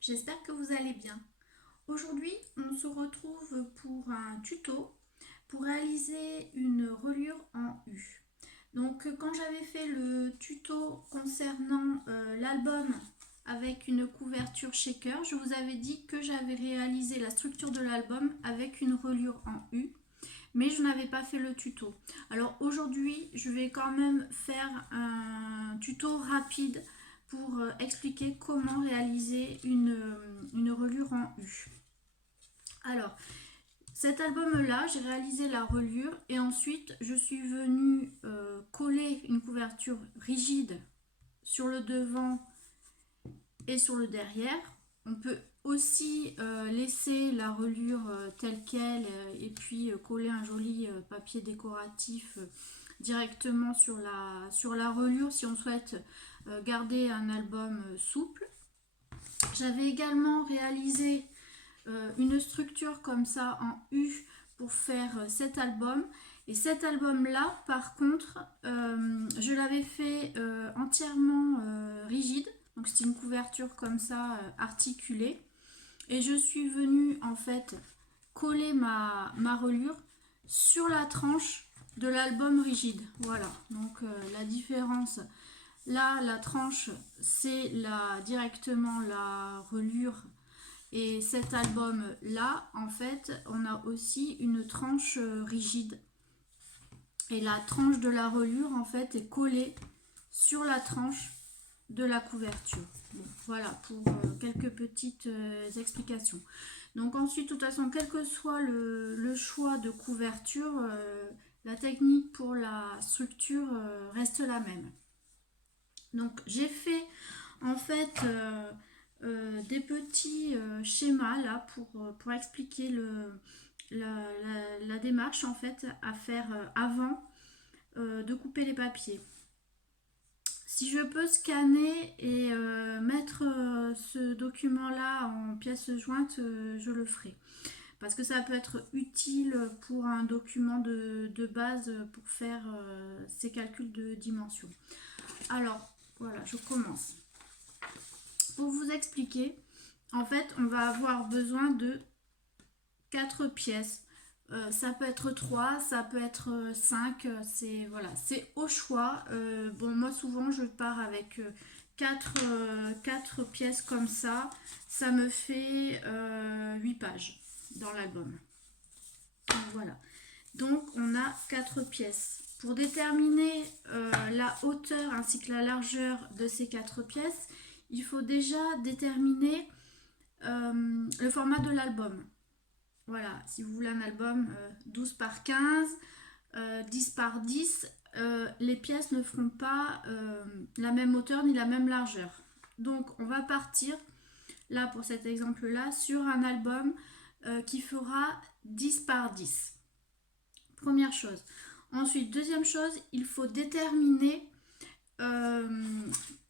j'espère que vous allez bien. Aujourd'hui, on se retrouve pour un tuto pour réaliser une reliure en U. Donc quand j'avais fait le tuto concernant l'album avec une couverture shaker, je vous avais dit que j'avais réalisé la structure de l'album avec une reliure en U, mais je n'avais pas fait le tuto. Alors aujourd'hui, je vais quand même faire un tuto rapide pour expliquer comment réaliser une reliure en U. Alors, cet album-là, j'ai réalisé la reliure et ensuite je suis venue coller une couverture rigide sur le devant et sur le derrière. On peut aussi laisser la reliure telle qu'elle et puis coller un joli papier décoratif directement sur la reliure si on souhaite garder un album souple. J'avais également réalisé une structure comme ça en U pour faire cet album. Et cet album-là, par contre, je l'avais fait entièrement rigide. Donc c'est une couverture comme ça articulée. Et je suis venue en fait coller ma reliure sur la tranche de l'album rigide. Voilà, donc la différence. Là, la tranche, c'est directement la reliure. Et cet album-là, en fait, on a aussi une tranche rigide. Et la tranche de la reliure, en fait, est collée sur la tranche de la couverture. Bon, voilà pour quelques petites explications. Donc ensuite, de toute façon, quel que soit le choix de couverture, la technique pour la structure reste la même. Donc j'ai fait en fait des petits schémas là pour expliquer la démarche en fait à faire avant de couper les papiers. Si je peux scanner et mettre ce document là en pièces jointes, je le ferai. Parce que ça peut être utile pour un document de base pour faire ces calculs de dimension. Alors, voilà, je commence. Pour vous expliquer, en fait, on va avoir besoin de 4 pièces. Ça peut être 3, ça peut être 5, c'est voilà, c'est au choix. Bon, moi souvent je pars avec 4 pièces comme ça me fait 8 pages dans l'album. Voilà, donc on a 4 pièces. Pour déterminer la hauteur ainsi que la largeur de ces 4 pièces, il faut déjà déterminer le format de l'album. Voilà, si vous voulez un album 12 par 15, 10 par 10, les pièces ne feront pas la même hauteur ni la même largeur. Donc on va partir, là pour cet exemple-là, sur un album qui fera 10 par 10. Première chose. Ensuite, deuxième chose, il faut déterminer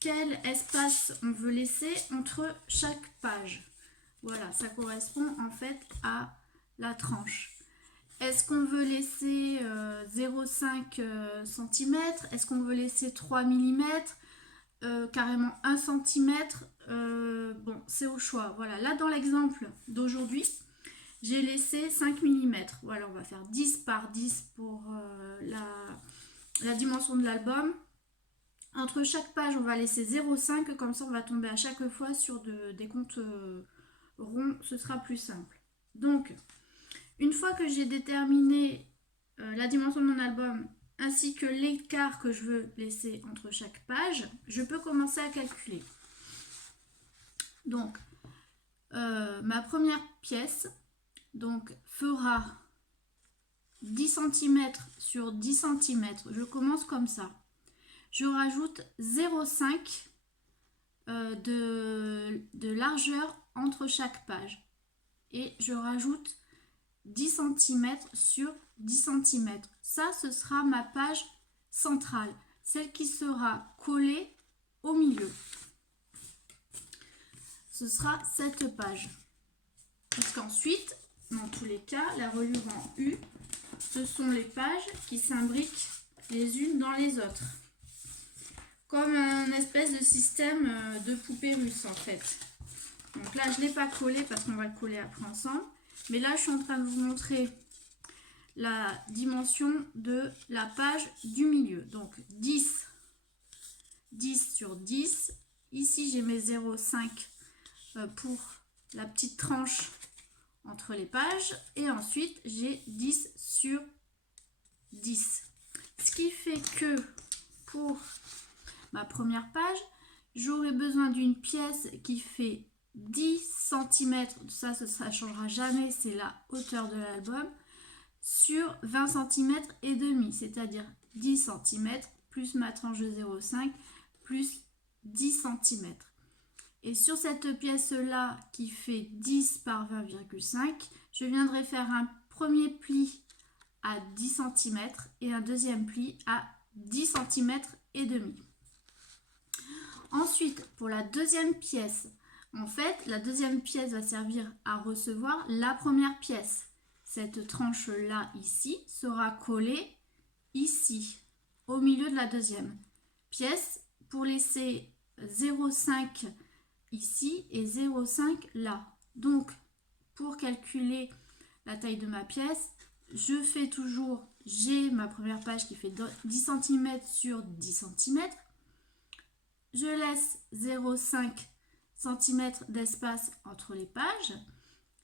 quel espace on veut laisser entre chaque page. Voilà, ça correspond en fait à la tranche. Est-ce qu'on veut laisser 0,5 cm? Est-ce qu'on veut laisser 3 mm? Carrément 1 cm? Bon, c'est au choix. Voilà, là dans l'exemple d'aujourd'hui, j'ai laissé 5 mm. Voilà, on va faire 10 par 10 pour la dimension de l'album. Entre chaque page, on va laisser 0,5, comme ça on va tomber à chaque fois sur des comptes ronds, ce sera plus simple. Donc, une fois que j'ai déterminé la dimension de mon album ainsi que l'écart que je veux laisser entre chaque page, je peux commencer à calculer. Donc, ma première pièce donc, fera 10 cm sur 10 cm. Je commence comme ça. Je rajoute 0,5 de largeur entre chaque page. Et je rajoute 10 cm sur 10 cm. Ça, ce sera ma page centrale, celle qui sera collée au milieu. Ce sera cette page. Parce qu'ensuite, dans tous les cas, la reliure en U, ce sont les pages qui s'imbriquent les unes dans les autres. Comme un espèce de système de poupée russe en fait. Donc là, je ne l'ai pas collé parce qu'on va le coller après ensemble. Mais là, je suis en train de vous montrer la dimension de la page du milieu. Donc 10, 10 sur 10. Ici, j'ai mes 0,5 pour la petite tranche entre les pages. Et ensuite, j'ai 10 sur 10. Ce qui fait que pour ma première page, j'aurai besoin d'une pièce qui fait 10 cm. Ça ne changera jamais, c'est la hauteur de l'album. Sur 20 cm et demi, c'est-à-dire 10 cm plus ma tranche de 0,5 plus 10 cm. Et sur cette pièce-là qui fait 10 par 20,5, je viendrai faire un premier pli à 10 cm et un deuxième pli à 10 cm et demi. Ensuite, pour la deuxième pièce, en fait, la deuxième pièce va servir à recevoir la première pièce. Cette tranche-là, ici, sera collée ici, au milieu de la deuxième pièce, pour laisser 0,5 ici et 0,5 là. Donc, pour calculer la taille de ma pièce, je fais toujours, j'ai ma première page qui fait 10 cm sur 10 cm. Je laisse 0,5 cm d'espace entre les pages.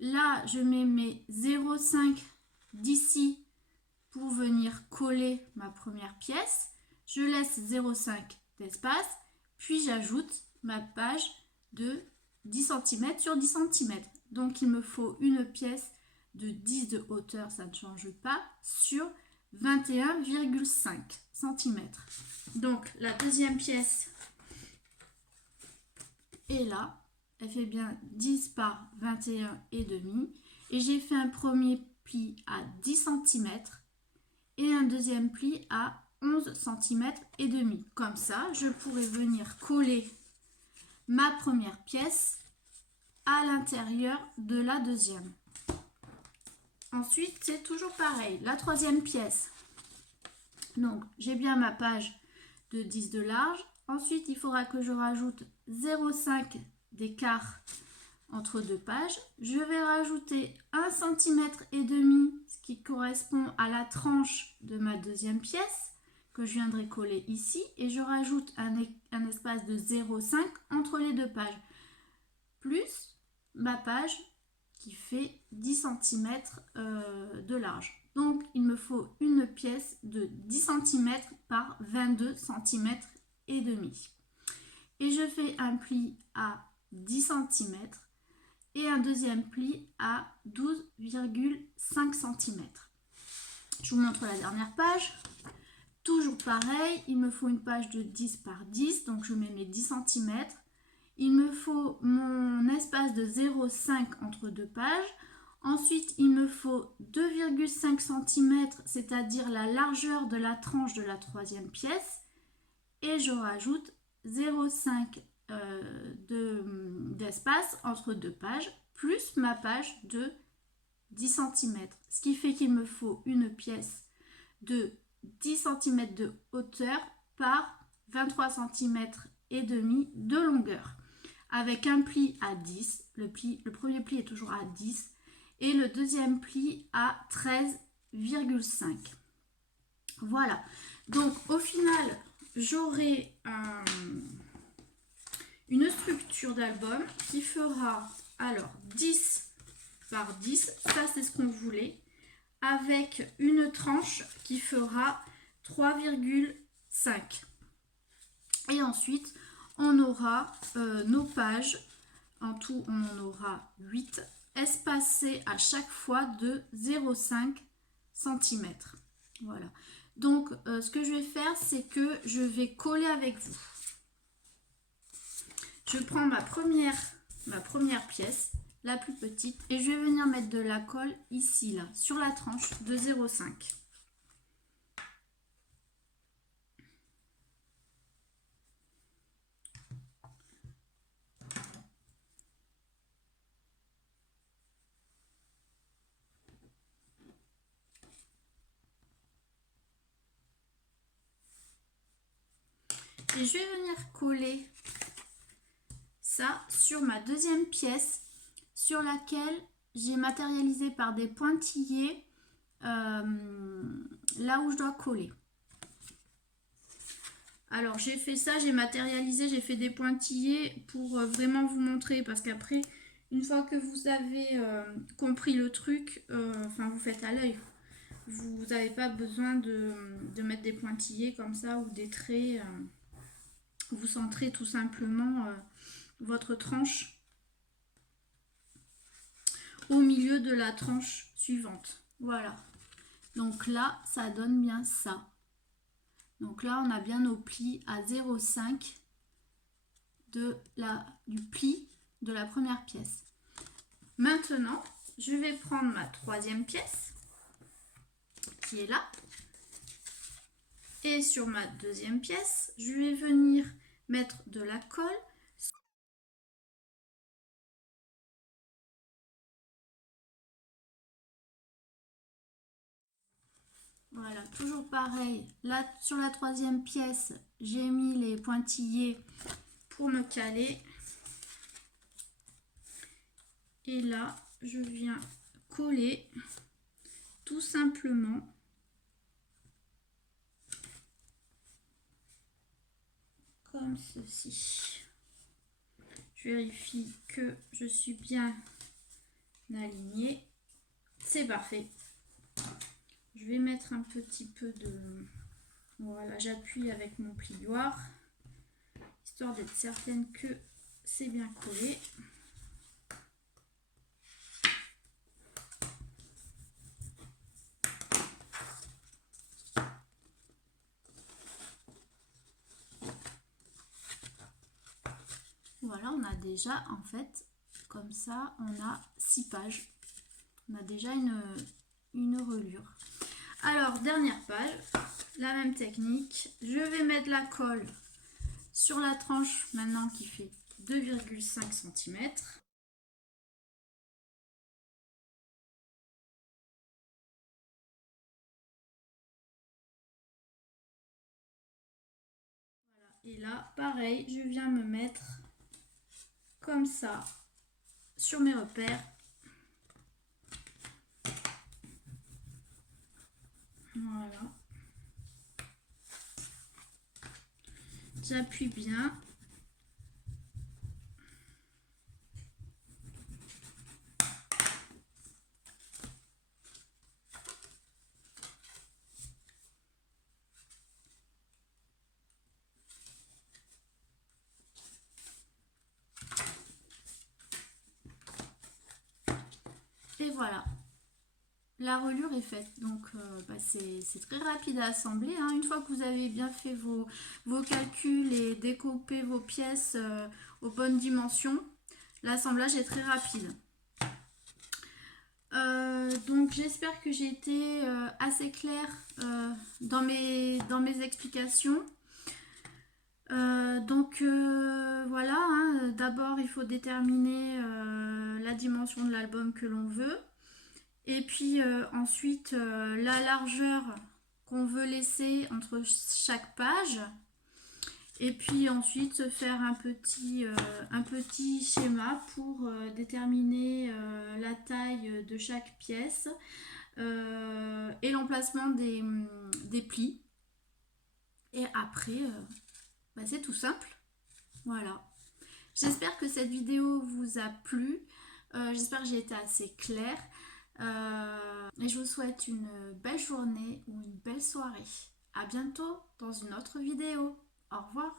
Là, je mets mes 0,5 d'ici pour venir coller ma première pièce. Je laisse 0,5 d'espace, puis j'ajoute ma page de 10 cm sur 10 cm. Donc, il me faut une pièce de 10 de hauteur, ça ne change pas, sur 21,5 cm. Donc, la deuxième pièce est là. Elle fait bien 10 par 21 et demi. Et j'ai fait un premier pli à 10 cm et un deuxième pli à 11 cm et demi. Comme ça, je pourrais venir coller ma première pièce à l'intérieur de la deuxième. Ensuite, c'est toujours pareil. La troisième pièce. Donc, j'ai bien ma page de 10 de large. Ensuite, il faudra que je rajoute 0,5 d'écart entre deux pages. Je vais rajouter 1,5 cm, ce qui correspond à la tranche de ma deuxième pièce que je viendrai coller ici. Et je rajoute un espace de 0,5 entre les deux pages, plus ma page qui fait 10 cm de large. Donc, il me faut une pièce de 10 cm par 22 cm et demi. Et je fais un pli à 10 cm et un deuxième pli à 12,5 cm. Je vous montre la dernière page. Toujours pareil, il me faut une page de 10 par 10, donc je mets mes 10 cm. Il me faut mon espace de 0,5 entre deux pages. Ensuite, il me faut 2,5 cm, c'est-à-dire la largeur de la tranche de la troisième pièce. Et je rajoute 0,5 d'espace entre deux pages, plus ma page de 10 cm. Ce qui fait qu'il me faut une pièce de 10 cm de hauteur par 23 cm et demi de longueur. Avec un pli à 10, le premier pli est toujours à 10 et le deuxième pli à 13,5. Voilà, donc au final, j'aurai une structure d'album qui fera alors 10 par 10, ça c'est ce qu'on voulait, avec une tranche qui fera 3,5. Et ensuite, on aura nos pages, en tout on en aura 8, espacées à chaque fois de 0,5 cm. Voilà. Donc, ce que je vais faire, c'est que je vais coller avec vous. Je prends ma première pièce, la plus petite, et je vais venir mettre de la colle ici, là, sur la tranche de 0,5. Et je vais venir coller ça sur ma deuxième pièce sur laquelle j'ai matérialisé par des pointillés là où je dois coller. Alors j'ai fait ça, j'ai matérialisé, j'ai fait des pointillés pour vraiment vous montrer, parce qu'après, une fois que vous avez compris le truc, vous faites à l'œil. Vous n'avez pas besoin de mettre des pointillés comme ça ou des traits. Vous centrez tout simplement votre tranche au milieu de la tranche suivante. Voilà. Donc là, ça donne bien ça. Donc là, on a bien nos plis à 0,5 du pli de la première pièce. Maintenant, je vais prendre ma troisième pièce qui est là. Et sur ma deuxième pièce, je vais venir mettre de la colle. Voilà, toujours pareil. Là, sur la troisième pièce, j'ai mis les pointillés pour me caler. Et là, je viens coller tout simplement comme ceci. Je vérifie que je suis bien alignée. C'est parfait. Je vais mettre un petit peu de... Voilà, j'appuie avec mon plioir, histoire d'être certaine que c'est bien collé. Voilà, on a déjà, en fait, comme ça, on a 6 pages. On a déjà une relure. Alors, dernière page, la même technique. Je vais mettre la colle sur la tranche maintenant qui fait 2,5 cm. Voilà. Et là, pareil, je viens me mettre comme ça sur mes repères. Voilà. J'appuie bien. Et voilà, la relure est faite. Donc c'est très rapide à assembler, hein. Une fois que vous avez bien fait vos calculs et découpé vos pièces aux bonnes dimensions, l'assemblage est très rapide. Donc j'espère que j'ai été assez claire dans mes explications. Voilà, hein. D'abord il faut déterminer la dimension de l'album que l'on veut, et puis ensuite la largeur qu'on veut laisser entre chaque page, et puis ensuite se faire un petit schéma pour déterminer la taille de chaque pièce et l'emplacement des plis. Et après c'est tout simple. Voilà. J'espère que cette vidéo vous a plu. J'espère que j'ai été assez claire. Et je vous souhaite une belle journée ou une belle soirée. À bientôt dans une autre vidéo. Au revoir.